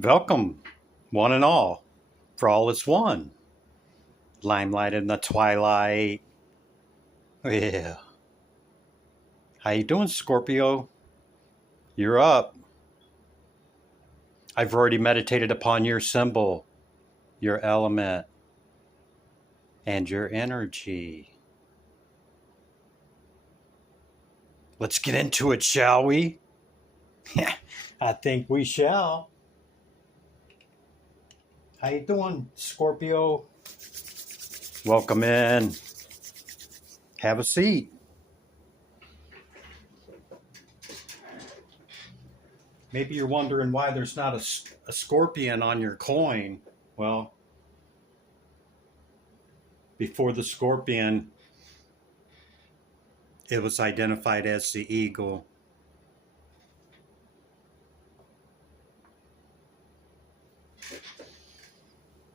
Welcome, one and all, for all is one. Limelight in the twilight. Yeah. How you doing, Scorpio? You're up. I've already meditated upon your symbol, your element, and your energy. Let's get into it, shall we? Yeah, I think we shall. How you doing, Scorpio? Welcome in. Have a seat. Maybe you're wondering why there's not a scorpion on your coin. Well, before the scorpion, it was identified as the eagle.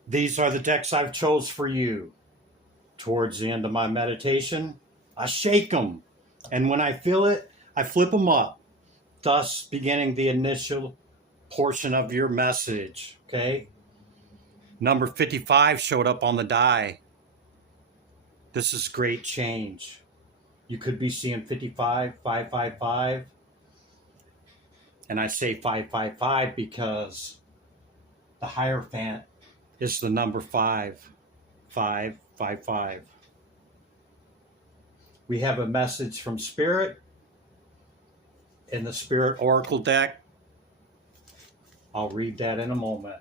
These are the decks I've chose for you. Towards the end of my meditation, I shake them, and when I feel it, I flip them up, thus beginning the initial portion of your message. Okay? Number 55 showed up on the die. This is great change. You could be seeing 55, 555, and I say 555 because the Hierophant is the number 555. We have a message from Spirit in the Spirit Oracle deck. I'll read that in a moment.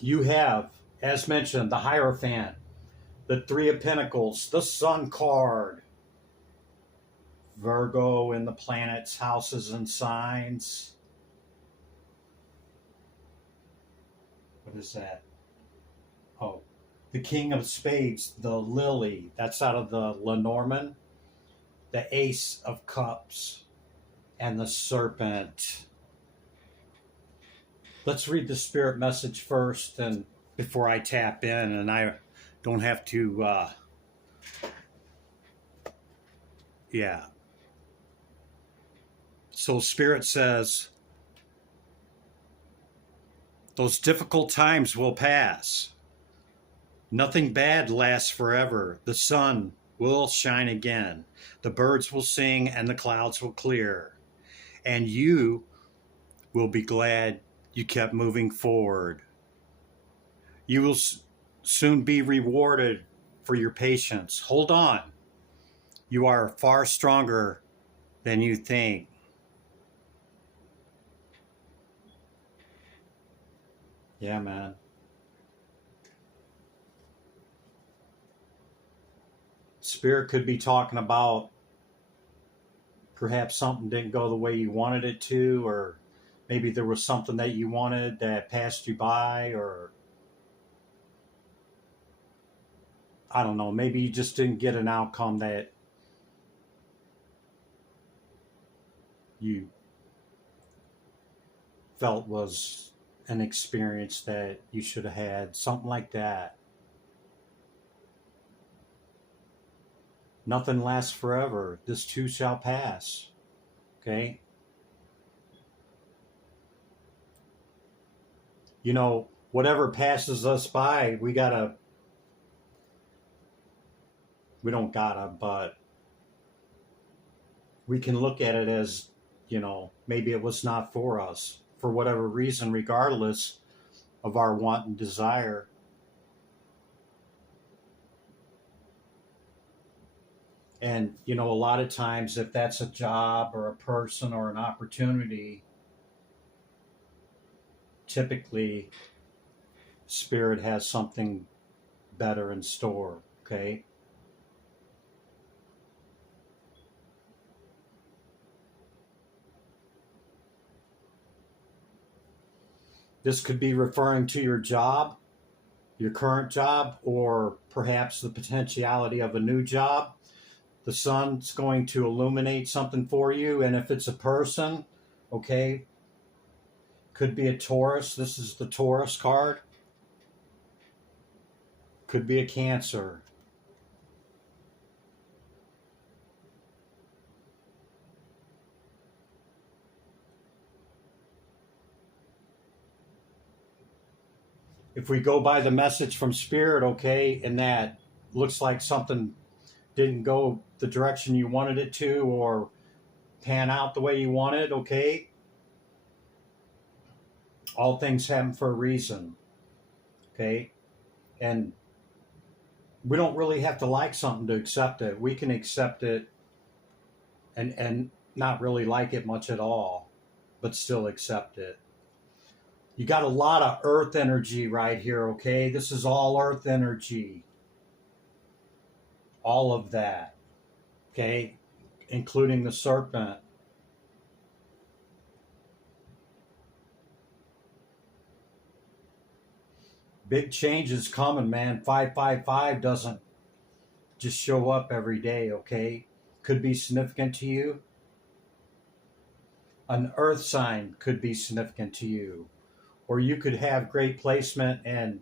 You have, as mentioned, the Hierophant, the Three of Pentacles, the Sun card, Virgo in the planets, houses, and signs. What is that? Oh, the King of Spades, the Lily. That's out of the Lenormand. The Ace of Cups and the Serpent. Let's read the Spirit message first, and before I tap in, and I don't have to. Yeah. So Spirit says, those difficult times will pass. Nothing bad lasts forever. The sun will shine again. The birds will sing and the clouds will clear. And you will be glad you kept moving forward. You will soon be rewarded for your patience. Hold on. You are far stronger than you think. Yeah, man. Spirit could be talking about perhaps something didn't go the way you wanted it to, or maybe there was something that you wanted that passed you by, or I don't know, maybe you just didn't get an outcome that you felt was an experience that you should have had, something like that. Nothing lasts forever. This too shall pass. Okay? You know, whatever passes us by, we but we can look at it as, maybe it was not for us for whatever reason, regardless of our want and desire. And, a lot of times, if that's a job or a person or an opportunity, typically Spirit has something better in store. Okay? This could be referring to your job, your current job, or perhaps the potentiality of a new job. The sun's going to illuminate something for you. And if it's a person, okay, could be a Taurus. This is the Taurus card. Could be a Cancer. if we go by the message from Spirit, okay, and that looks like something didn't go the direction you wanted it to or pan out the way you wanted, okay, all things happen for a reason, okay? And we don't really have to like something to accept it. We can accept it and not really like it much at all, but still accept it. You got a lot of earth energy right here, okay? This is all earth energy. All of that, okay? Including the serpent. Big changes coming, man. 555 doesn't just show up every day, okay? Could be significant to you. An earth sign could be significant to you. Or you could have great placement in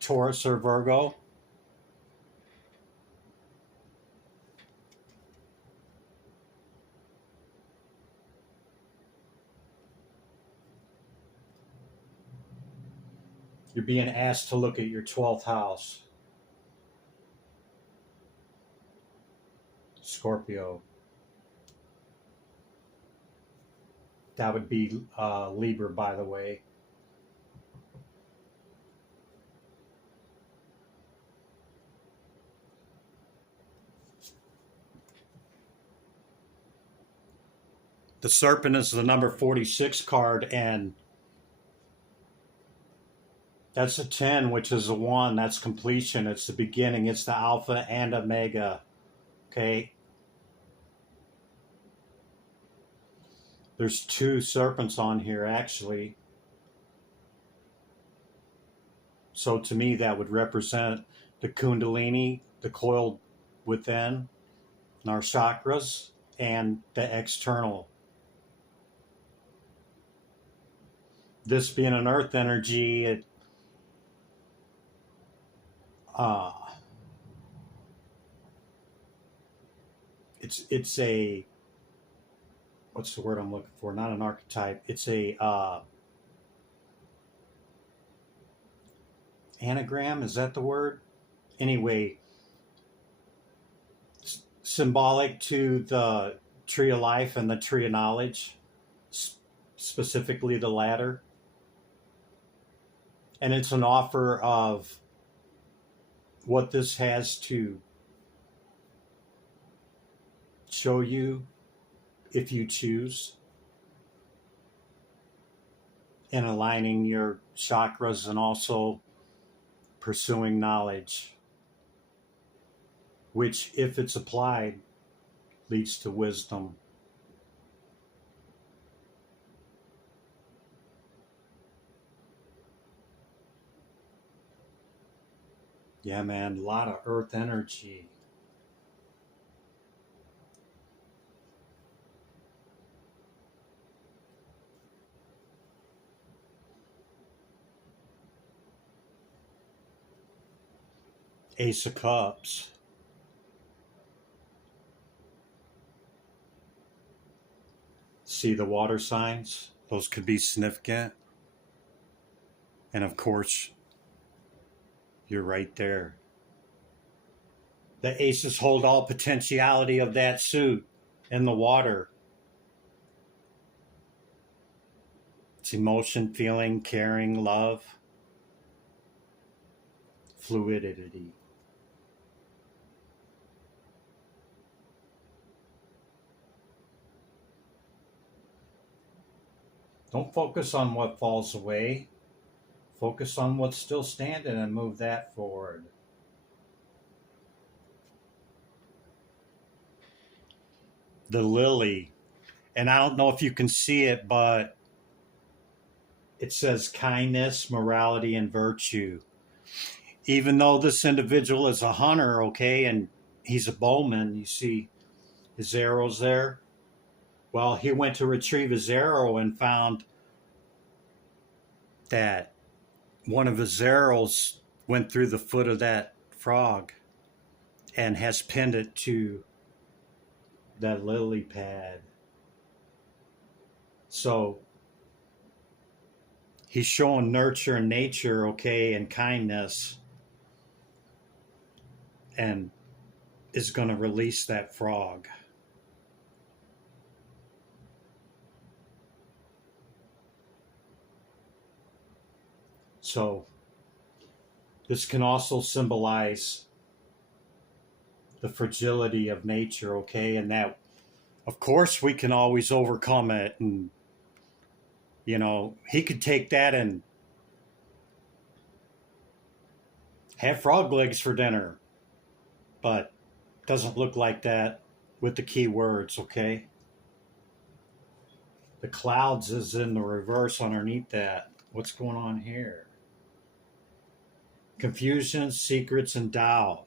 Taurus or Virgo. You're being asked to look at your 12th house. Scorpio. That would be Libra, by the way. The serpent is the number 46 card, and that's a 10, which is a 1. That's completion. It's the beginning. It's the alpha and omega. Okay? There's 2 serpents on here, actually. So to me, that would represent the Kundalini, the coiled within, our chakras, and the external. This being an earth energy, it's a, what's the word I'm looking for? Not an archetype. It's a anagram. Is that the word? Anyway, symbolic to the tree of life and the tree of knowledge, specifically the latter. And it's an offer of what this has to show you if you choose, in aligning your chakras and also pursuing knowledge, which, if it's applied, leads to wisdom. Yeah, man, a lot of earth energy. Ace of Cups. See the water signs? Those could be significant. And of course, you're right there. The aces hold all potentiality of that suit in the water. It's emotion, feeling, caring, love, fluidity. Don't focus on what falls away. Focus on what's still standing and move that forward. The lily. And I don't know if you can see it, but it says kindness, morality, and virtue. Even though this individual is a hunter, okay, and he's a bowman, you see his arrows there. Well, he went to retrieve his arrow and found that one of his arrows went through the foot of that frog and has pinned it to that lily pad. So He's showing nurture and nature, okay, and kindness, and is going to release that frog. So this can also symbolize the fragility of nature, okay, and that, of course, we can always overcome it. And, you know, he could take that and have frog legs for dinner, but doesn't look like that with the key words, okay? The clouds is in the reverse underneath that. What's going on here? Confusion, secrets, and doubt.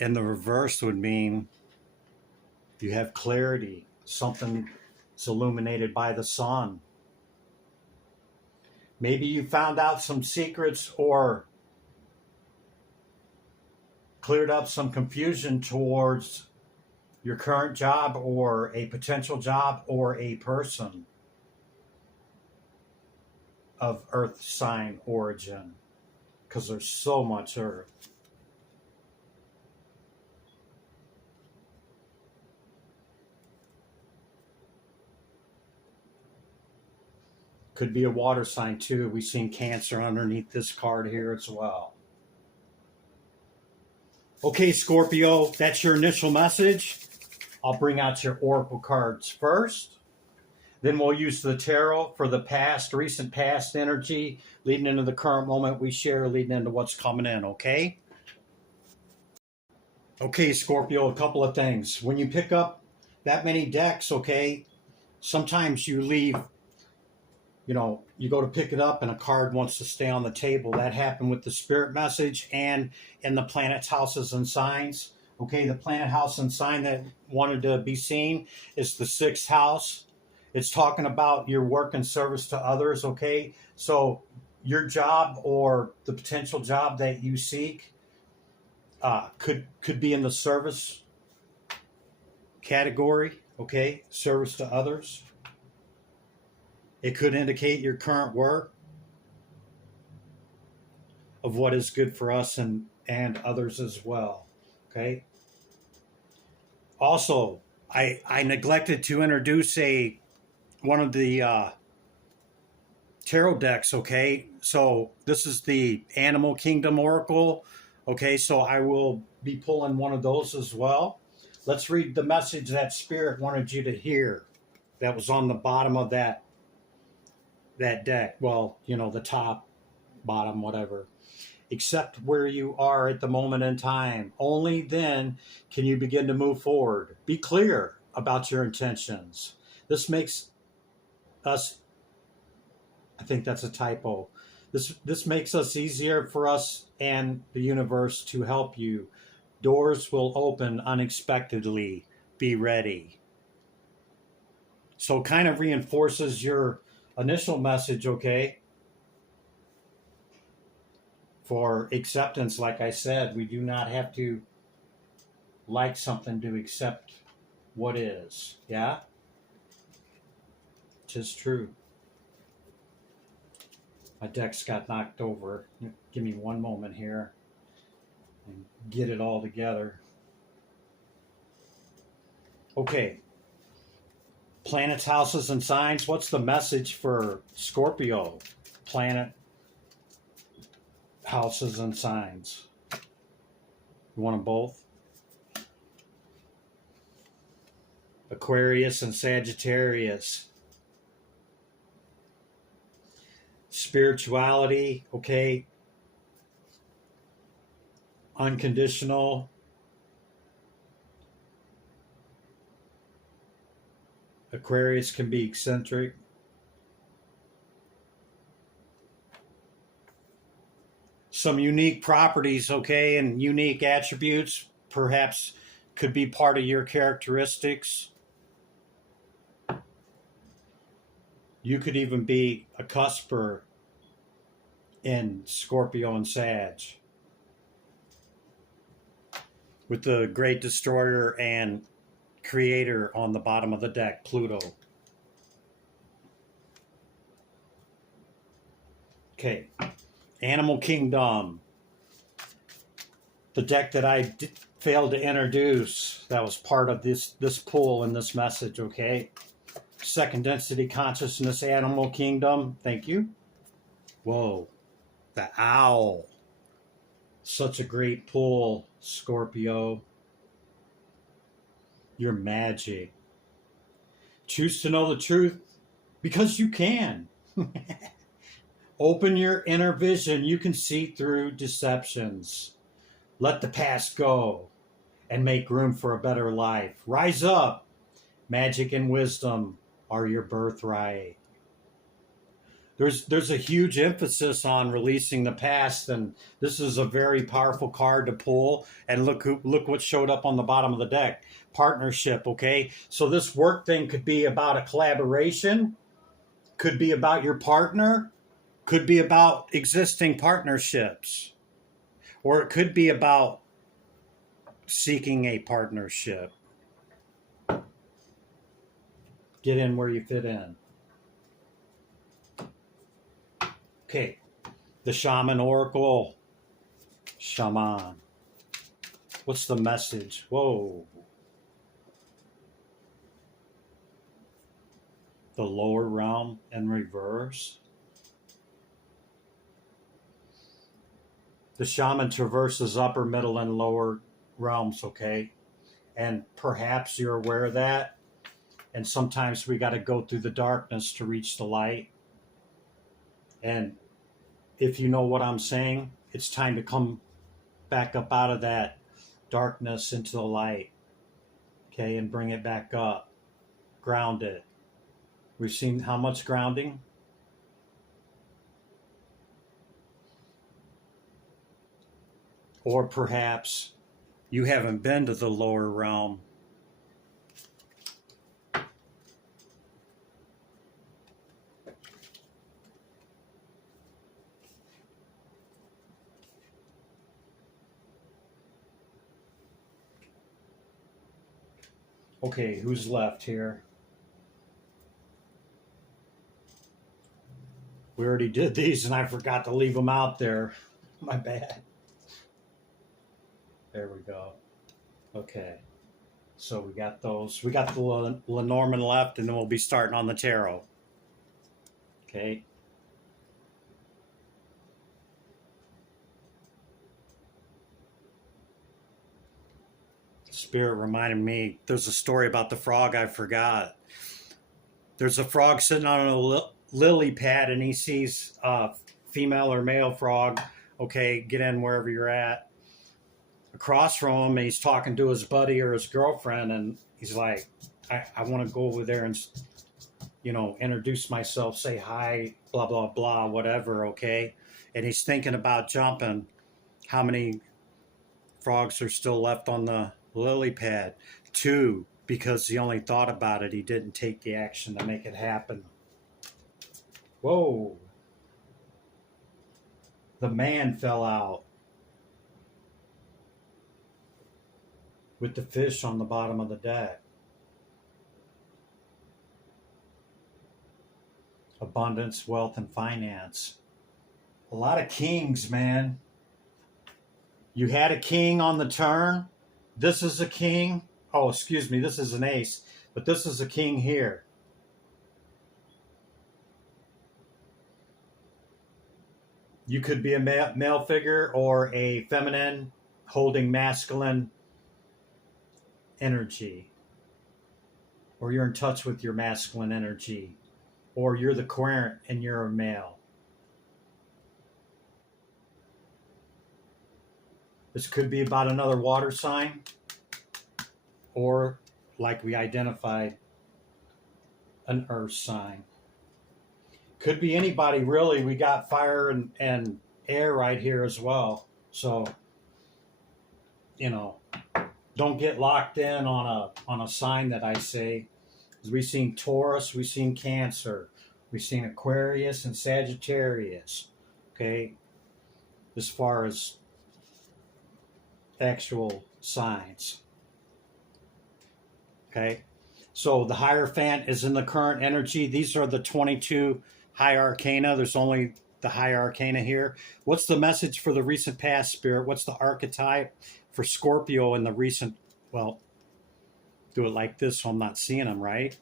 And the reverse would mean you have clarity, something is illuminated by the sun. Maybe you found out some secrets or cleared up some confusion towards your current job or a potential job or a person of earth sign origin, because there's so much earth. Could be a water sign too. We've seen Cancer underneath this card here as well. Okay, Scorpio, that's your initial message. I'll bring out your oracle cards first. Then we'll use the tarot for the past, recent past energy, leading into the current moment we share, leading into what's coming in, okay? Okay, Scorpio, a couple of things. When you pick up that many decks, okay, sometimes you leave, you know, you go to pick it up and a card wants to stay on the table. That happened with the spirit message and in the planets, houses, and signs. Okay, the planet, house, and sign that wanted to be seen is the 6th house. It's talking about your work and service to others, okay? So your job or the potential job that you seek could be in the service category, okay? Service to others. It could indicate your current work of what is good for us and others as well, okay? Also, I neglected to introduce one of the tarot decks, okay? So this is the Animal Kingdom Oracle, okay? So I will be pulling one of those as well. Let's read the message that Spirit wanted you to hear that was on the bottom of that deck. Well, you know, the top, bottom, whatever. Accept where you are at the moment in time. Only then can you begin to move forward. Be clear about your intentions. This makes us, I think that's a typo. This makes us easier for us and the universe to help you. Doors will open unexpectedly. Be ready. So it kind of reinforces your initial message, okay? For acceptance, like I said, we do not have to like something to accept what is. Yeah? Tis true. My deck's got knocked over. Give me one moment here and get it all together. Okay. Planets, houses, and signs. What's the message for Scorpio? Planet, houses, and signs. You want them both? Aquarius and Sagittarius. Spirituality, okay. Unconditional. Aquarius can be eccentric. Some unique properties, okay, and unique attributes perhaps could be part of your characteristics. You could even be a cusper in Scorpio and Sag, with the Great Destroyer and Creator on the bottom of the deck, Pluto. Okay. Animal Kingdom. The deck that I failed to introduce. That was part of this pull and this message, okay? Second density consciousness, Animal Kingdom. Thank you. Whoa. The owl. Such a great pull, Scorpio. You're magic. Choose to know the truth because you can. Open your inner vision. You can see through deceptions. Let the past go and make room for a better life. Rise up. Magic and wisdom are your birthright. There's a huge emphasis on releasing the past, and this is a very powerful card to pull. And look what showed up on the bottom of the deck. Partnership, okay? So this work thing could be about a collaboration, could be about your partner, could be about existing partnerships, or it could be about seeking a partnership. Get in where you fit in. Okay, the Shaman Oracle. Shaman. What's the message? Whoa. The lower realm in reverse. The shaman traverses upper, middle, and lower realms, okay? And perhaps you're aware of that. And sometimes we got to go through the darkness to reach the light. And if you know what I'm saying, it's time to come back up out of that darkness into the light, okay? And bring it back up. Ground it. We've seen how much grounding? Or perhaps you haven't been to the lower realm. Okay, who's left here? We already did these and I forgot to leave them out there. My bad. There we go. Okay. So we got those. We got the Lenormand left, and then we'll be starting on the tarot. Okay. Spirit reminded me, there's a story about the frog I forgot. There's a frog sitting on a lily pad, and he sees a female or male frog. Okay, get in wherever you're at. Across from him, he's talking to his buddy or his girlfriend, and he's like, I want to go over there and, introduce myself, say hi, blah, blah, blah, whatever, okay? And he's thinking about jumping. How many frogs are still left on the lily pad? 2, because he only thought about it. He didn't take the action to make it happen. Whoa. The man fell out with the fish on the bottom of the deck. Abundance, wealth, and finance. A lot of kings, man. You had a king on the turn. This is a king. Oh, excuse me, this is an ace. But this is a king here. You could be a male figure or a feminine holding masculine energy, or you're in touch with your masculine energy, or you're the querent and you're a male. This could be about another water sign, or like we identified, an earth sign. Could be anybody, really. We got fire and air right here as well. So, don't get locked in on a sign that I say. We've seen Taurus, we've seen Cancer, we've seen Aquarius and Sagittarius. Okay, as far as actual signs. Okay, so the Hierophant is in the current energy. These are the 22 high arcana. There's only the high arcana here. What's the message for the recent past, Spirit? What's the archetype for Scorpio in the recent, well, do it like this so I'm not seeing them, right?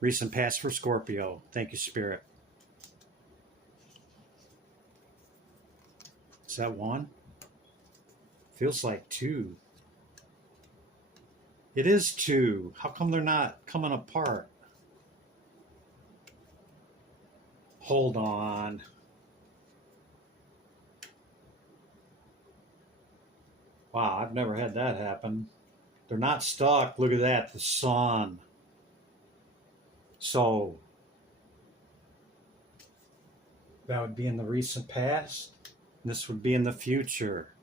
Recent past for Scorpio. Thank you, Spirit. Is that one? Feels like two. It is two. How come they're not coming apart? Hold on. Wow, I've never had that happen. They're not stuck. Look at that, the sun. So that would be in the recent past. This would be in the future.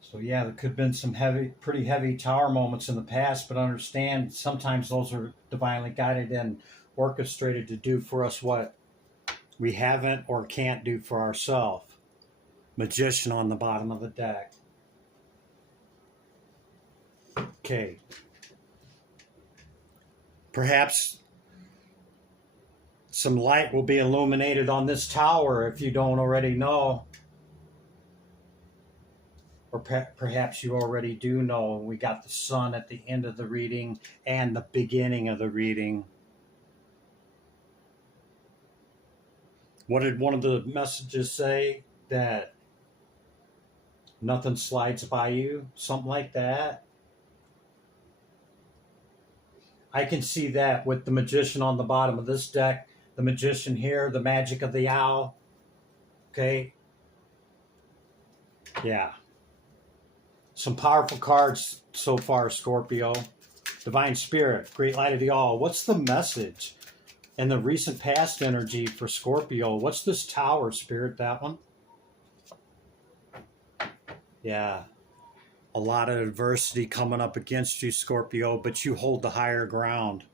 So yeah, there could have been some pretty heavy tower moments in the past, but understand sometimes those are divinely guided and orchestrated to do for us what we haven't or can't do for ourselves. Magician on the bottom of the deck. Okay. Perhaps some light will be illuminated on this tower if you don't already know. Or perhaps you already do know. We got the sun at the end of the reading and the beginning of the reading. What did one of the messages say? That nothing slides by you? Something like that. I can see that with the Magician on the bottom of this deck, the Magician here, the magic of the owl. Okay. Yeah. Some powerful cards so far, Scorpio. Divine Spirit, Great Light of the All. What's the message and the recent past energy for Scorpio? What's this Tower, Spirit, that one? Yeah. A lot of adversity coming up against you, Scorpio, but you hold the higher ground.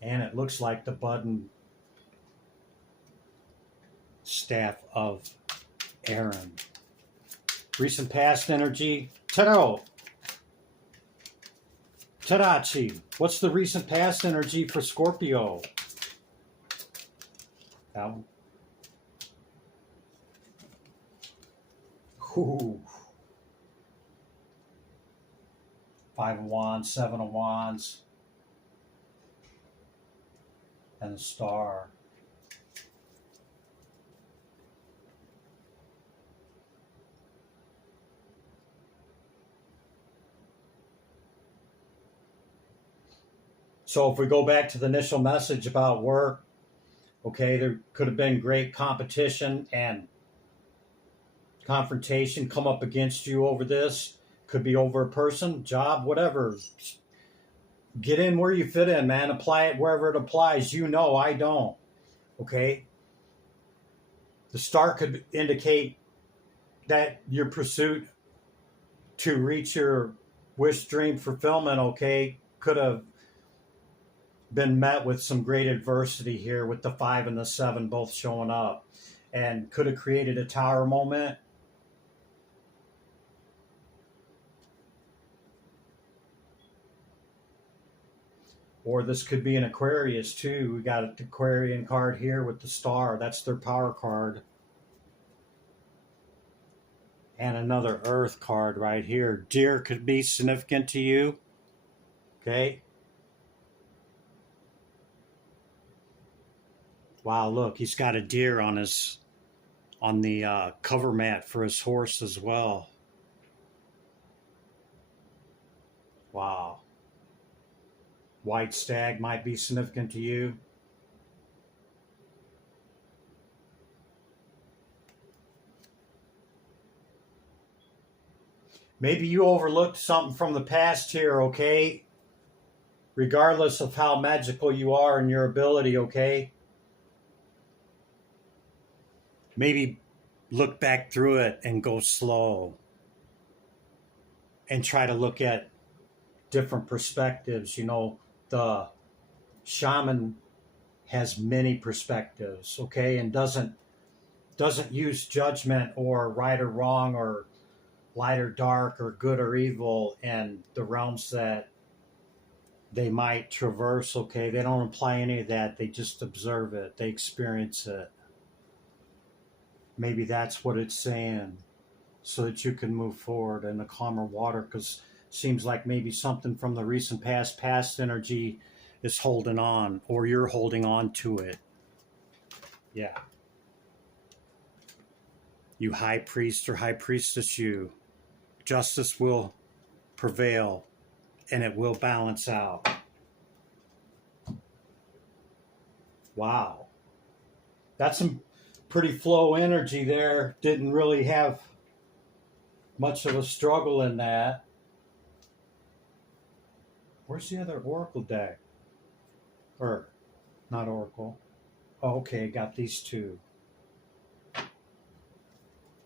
And it looks like the button staff of Aaron. Recent past energy. Tarot. Tarachi. What's the recent past energy for Scorpio? That one. Ooh. 5 of Wands, 7 of Wands, and the Star. So if we go back to the initial message about work, okay, there could have been great competition and confrontation come up against you over this. Could be over a person, job, whatever. Get in where you fit in, man. Apply it wherever it applies. You know, I don't. Okay? The star could indicate that your pursuit to reach your wish, dream fulfillment, okay, could have been met with some great adversity here with the 5 and the 7 both showing up, and could have created a tower moment. Or this could be an Aquarius too. We got an Aquarian card here with the Star. That's their power card. And another Earth card right here. Deer could be significant to you. Okay. Wow, look, he's got a deer on the cover mat for his horse as well. Wow. White stag might be significant to you. Maybe you overlooked something from the past here, okay? Regardless of how magical you are in your ability, okay? Maybe look back through it and go slow. And try to look at different perspectives. You know, the shaman has many perspectives, okay? And doesn't doesn't use judgment or right or wrong or light or dark or good or evil in the realms that they might traverse. Okay, they don't apply any of that. They just observe it. They experience it. Maybe that's what it's saying, so that you can move forward in a calmer water, because it seems like maybe something from the recent past energy is holding on, or you're holding on to it. Yeah. You high priest or high priestess, you. Justice will prevail and it will balance out. Wow. That's some pretty flow energy there. Didn't really have much of a struggle in that. Where's the other Oracle deck? Or, not Oracle. Oh, okay, got these two.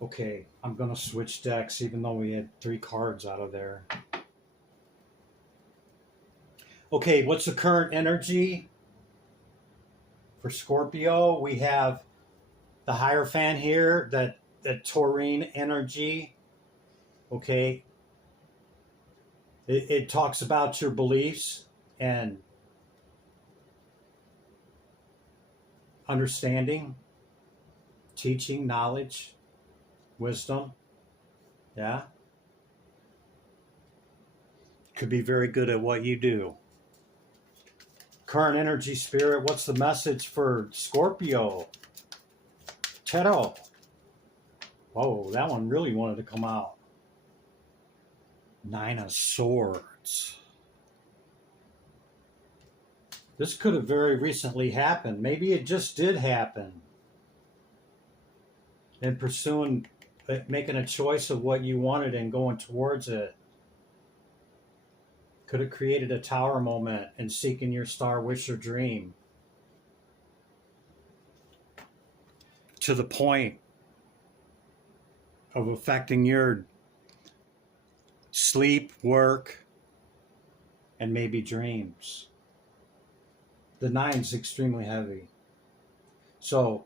Okay, I'm going to switch decks even though we had 3 cards out of there. Okay, what's the current energy for Scorpio? We have the Hierophant here, that Taurine energy. Okay, it talks about your beliefs and understanding, teaching, knowledge, wisdom. Yeah, could be very good at what you do. Current energy, spirit, what's the message for Scorpio? Tarot. Whoa, that one really wanted to come out. 9 of Swords. This could have very recently happened. Maybe it just did happen. And pursuing, making a choice of what you wanted and going towards it. Could have created a tower moment and seeking your star wish or dream. To the point of affecting your sleep, work, and maybe dreams. The 9's extremely heavy. So,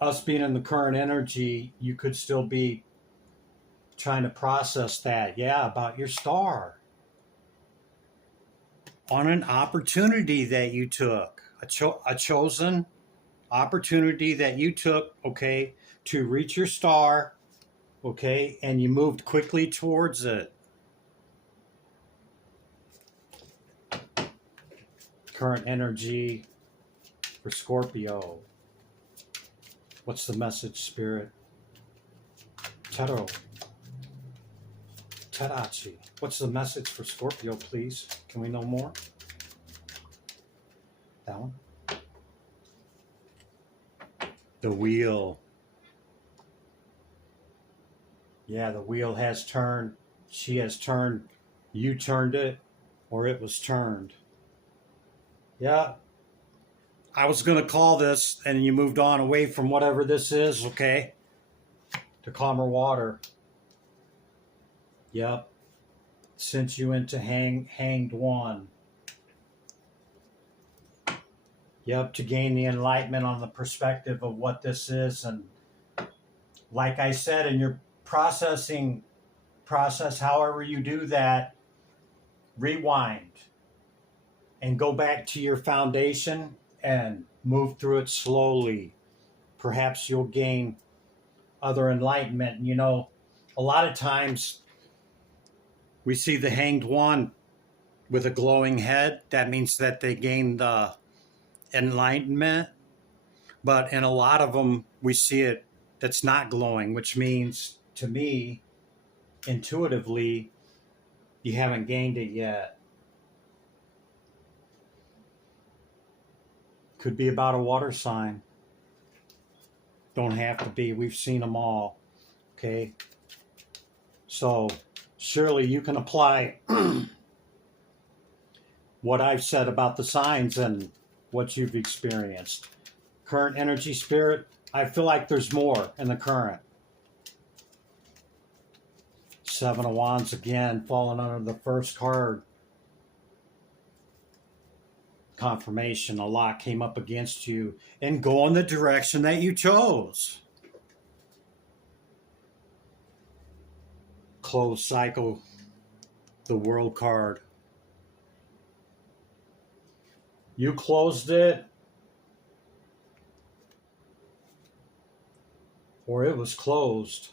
us being in the current energy, you could still be trying to process that. Yeah, about your star. On an opportunity that you took, a chosen opportunity that you took, okay, to reach your star, okay, and you moved quickly towards it. Current energy for Scorpio. What's the message, Spirit? Tarot. Tarachi. What's the message for Scorpio, please? Can we know more? That one. The wheel. Yeah, the wheel has turned. She has turned. You turned it, or it was turned. Yeah. I was going to call this, and you moved on away from whatever this is, okay? To calmer water. Yep. Sent you into hanged one. Yep, to gain the enlightenment on the perspective of what this is. And like I said, in your process, however you do that, rewind and go back to your foundation and move through it slowly. Perhaps you'll gain other enlightenment. You know, a lot of times we see the hanged one with a glowing head. That means that they gained the enlightenment. But in a lot of them, we see it that's not glowing, which means, to me, intuitively, you haven't gained it yet. Could be about a water sign. Don't have to be. We've seen them all. Okay? So, surely you can apply what I've said about the signs and what you've experienced. Current energy, spirit, I feel like there's more in the current. 7 of Wands again, falling under the first card. Confirmation, a lot came up against you, and go in the direction that you chose. Closed cycle, the world card. You closed it, or it was closed.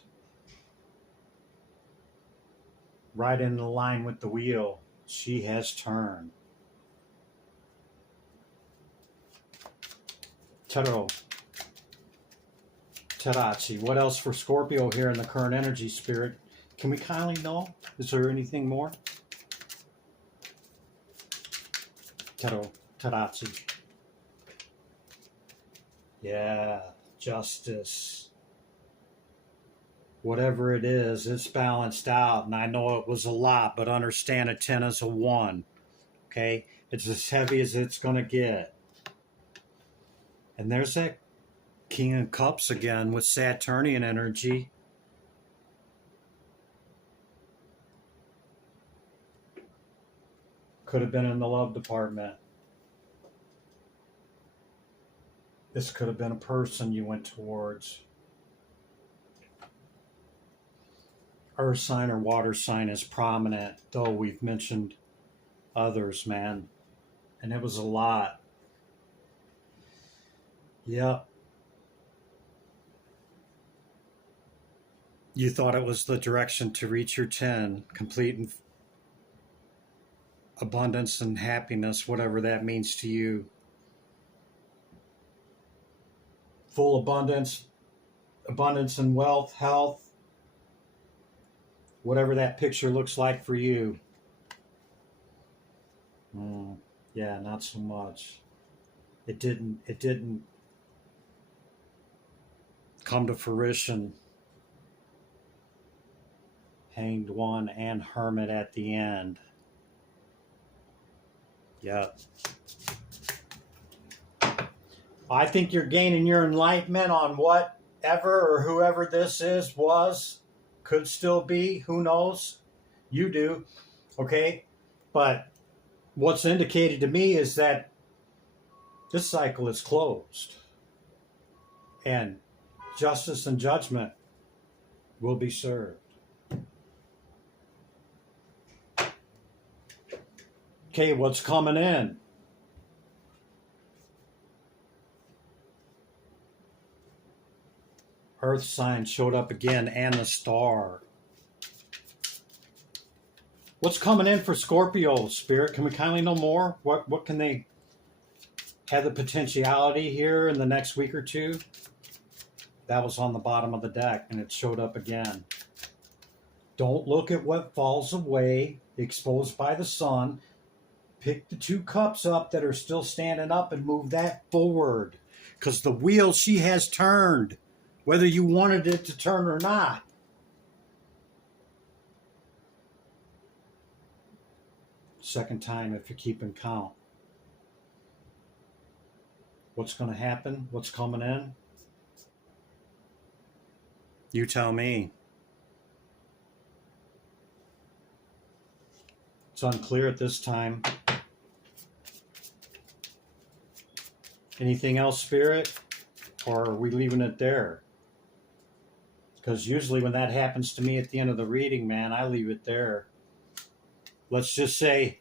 Right in the line with the wheel. She has turned. Tarot. Tarachi. What else for Scorpio here in the current energy, Spirit? Can we kindly know? Is there anything more? Tarot. Tarachi. Yeah. Justice. Whatever it is, it's balanced out. And I know it was a lot, but understand a 10 is a 1. Okay? It's as heavy as it's going to get. And there's that King of Cups again with Saturnian energy. Could have been in the love department. This could have been a person you went towards. Earth sign or water sign is prominent, though we've mentioned others, man. And it was a lot. Yep. You thought it was the direction to reach your 10, complete and abundance and happiness, whatever that means to you. Full abundance, abundance in wealth, health, whatever that picture looks like for you. Yeah, not so much. It didn't come to fruition. Hanged One and Hermit at the end. Yep. I think you're gaining your enlightenment on whatever or whoever this is, was, could still be, who knows? You do. Okay? But what's indicated to me is that this cycle is closed. And justice and judgment will be served. Okay, what's coming in? Earth sign showed up again, and the star. What's coming in for Scorpio, Spirit? Can we kindly know more? What can they have the potentiality here in the next week or two? That was on the bottom of the deck, and it showed up again. Don't look at what falls away, exposed by the sun. Pick the 2 cups up that are still standing up and move that forward. Because the wheel, she has turned, whether you wanted it to turn or not. Second time if you're keeping count. What's going to happen? What's coming in? You tell me. It's unclear at this time. Anything else, Spirit? Or are we leaving it there? Because usually when that happens to me at the end of the reading, man, I leave it there. Let's just say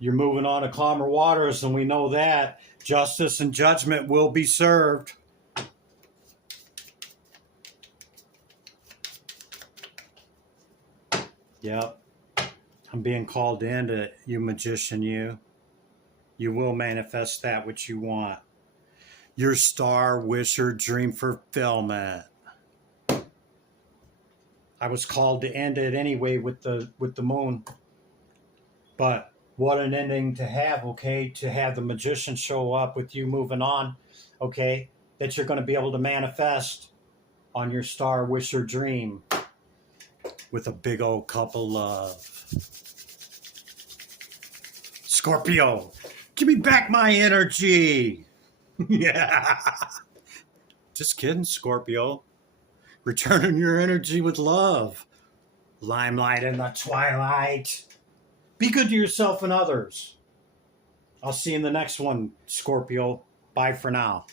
you're moving on to calmer waters, and we know that justice and judgment will be served. Yep. I'm being called into you, magician, you. You will manifest that which you want. Your star, wish, or dream fulfillment. I was called to end it anyway with the moon. But what an ending to have, okay? To have the magician show up with you moving on, okay? That you're going to be able to manifest on your star, wish, or dream with a big old cup of love. Scorpio, give me back my energy. Yeah. Just kidding, Scorpio. Returning your energy with love. Limelight in the twilight. Be good to yourself and others. I'll see you in the next one, Scorpio. Bye for now.